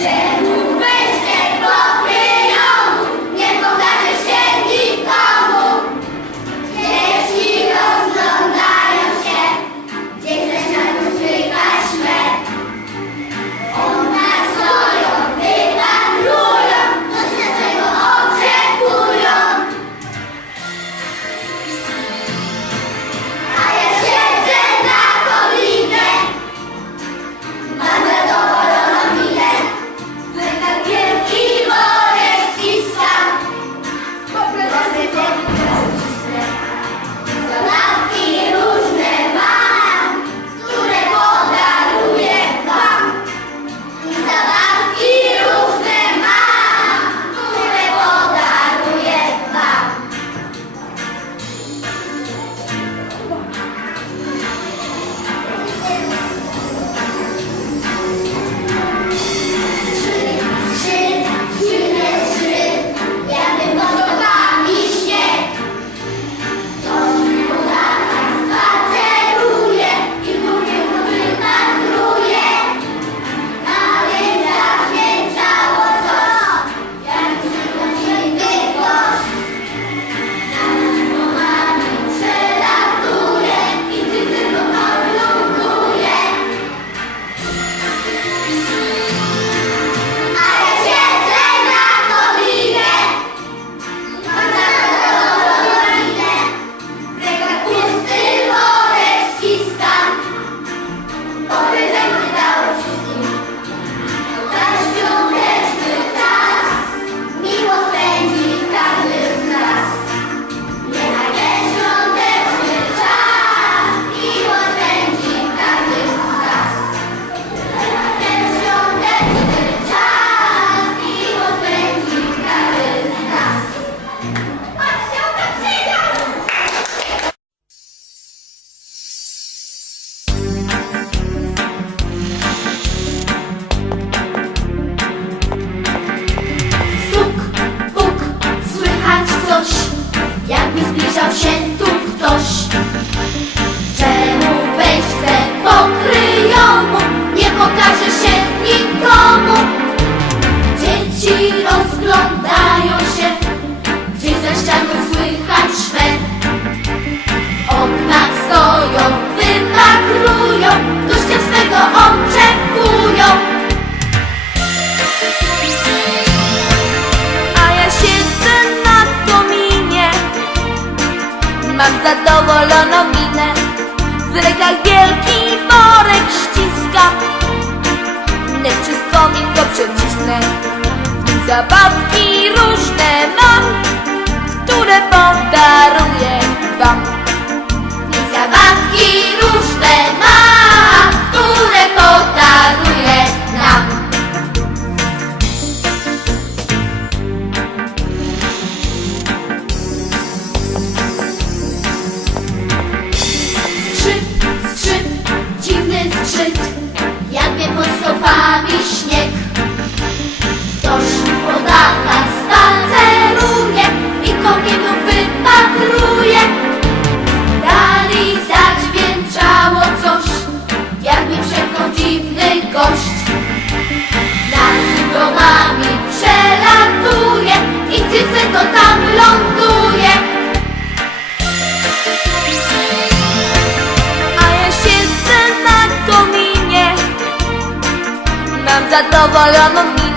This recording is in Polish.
Yeah. Zadowoloną minę W rękach wielki Skrzyp, skrzyp, dziwny skrzyp Jakby pod stopami śnieg. Ktoś po dachach spaceruje I kobietą wypatruje. Dalej zadźwięczało coś Jakby wszedł dziwny gość. Nad domami przelatuje I ty to tam ląduje. I thought, but I'm a